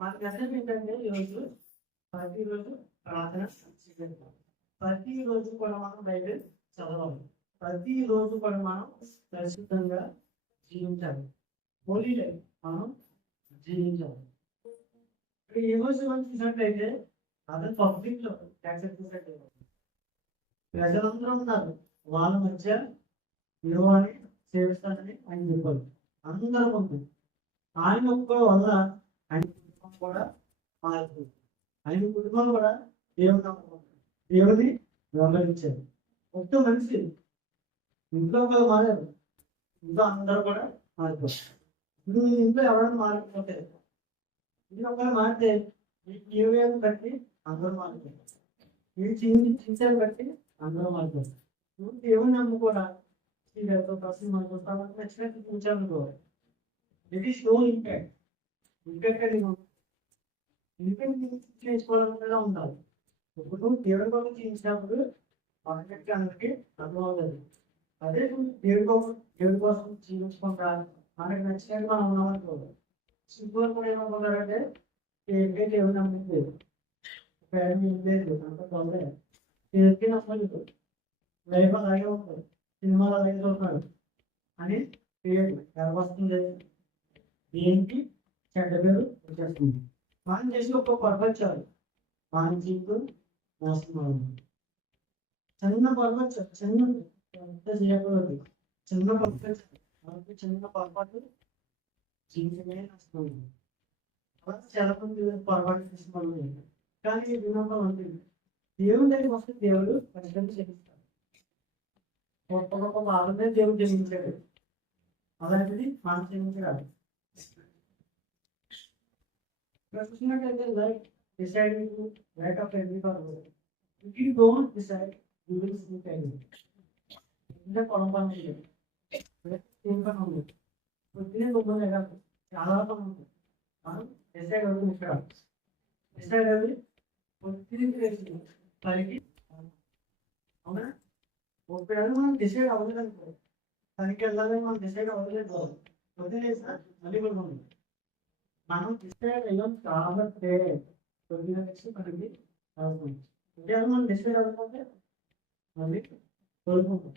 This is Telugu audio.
మన మెసేజ్ ఏంటంటే ఈరోజు ప్రతిరోజు ప్రార్థన చేయాలి. ప్రతిరోజు కూడా మనం బైబిల్ చదవాలి. ప్రతిరోజు కూడా మనం పరిశుద్ధంగా జీవించాలి. హోలీ లైఫ్ మనం జీవించాలి. ఇక్కడ ఈ రోజు మనం చూసినట్లయితే అదే పబ్లిక్ లో యాక్సెప్ట్ చేసినట్లయితే ప్రజలందరూ ఉన్నారు. వాళ్ళ మధ్య విలువని సేవిస్తానని ఆయన చెప్పారు. అందరూ ఉంది. ఆయన ఒక్కడి వల్ల ఆయన కుటుంబం కూడా మారిపోయింది. ఆయన కుటుంబం కూడా దేవుని నమ్ముకుంటారు. దేవుని వ్యవహరించారు. ఒక్క మనిషి ఇంట్లో ఒకరు మారారు, ఇంట్లో అందరూ కూడా మారిపోతారు. ఇప్పుడు మీ ఇంట్లో ఎవరైనా మారిపోతే ఇంట్లో ఒకరు మారితే మీ జీవితాన్ని బట్టి అందరూ మారిపోతారు. మీరు చింతలు బట్టి అందరూ మారిపోతారు. నువ్వు దేవుని నమ్ముకోవడా ప్రశ్న మనకు నచ్చినట్టు చూచాలనుకోవాలి. It is no impact. Impact అది ఇంపాక్ట్ చేసుకోవాలనేలా ఉండాలి. ఇప్పుడు దేవుడి కోసం జీవించినప్పుడు పర్ఫెక్ట్ అందరికి అర్థం అవుతుంది. అదే దేవుడి కోసం జీవించుకుంటా మనకి నచ్చినట్టు మనం ఉన్నామనుకోవాలి. సింపుల్ కూడా ఏమనుకున్నారంటే దేవుడు నమ్మలేదు, లేదు అంత బాగుంది, దేవుడికి నమ్మలేదు, లైఫ్ అలాగే ఉంటుంది, సినిమాలు అలాగే చూస్తున్నాడు అని వస్తుంది. దేనికి చెడ్డ పేరు వచ్చేస్తుంది. మనం చేసి ఒక పర్పస్ చాలు మన జీవితం నాశనం. చిన్న పర్పస్ చిన్న చేయకూడదు. చిన్న పర్పస్ మనకి చిన్న పొరపాటు జీవితమే నష్టం. చాలా మంది పొరపాటు తీసుకోవాలి. కానీ వినోదం ఉంటుంది. దేవుడి దగ్గరికి వస్తే దేవుడు ఖచ్చితంగా చేపిస్తాడు. గొప్ప గొప్ప బాధనే దేవుడు జయించాడు. అలాంటిది మనం జయించరాదు. చూసినట్లయితే like deciding to right of every purpose. If you don't decide you will sleep everything. ఇంకా పొలం పని లేదు, ఏం పని ఉంది, పొద్దునే గొప్ప కాదు, చాలా పని ఉంది. మనం డిసైడ్ అవుతుంది. ఇక్కడ డిసైడ్ అవ్వి పొద్దున పనికి అవునా. ఒకవేళ మనం డిసైడ్ అవ్వలేదు అనుకో, పనికి వెళ్ళాలని మనం డిసైడ్ అవ్వలేదు, పొద్దున మళ్ళీ పడుతుంది. మనం డిసైడ్ అయ్యాం కాబట్టి పొద్దున వచ్చి మనకి అవుతుంది. మనం డిసైడ్ అవ్వకపోతే మళ్ళీ కోరుకుంటాం.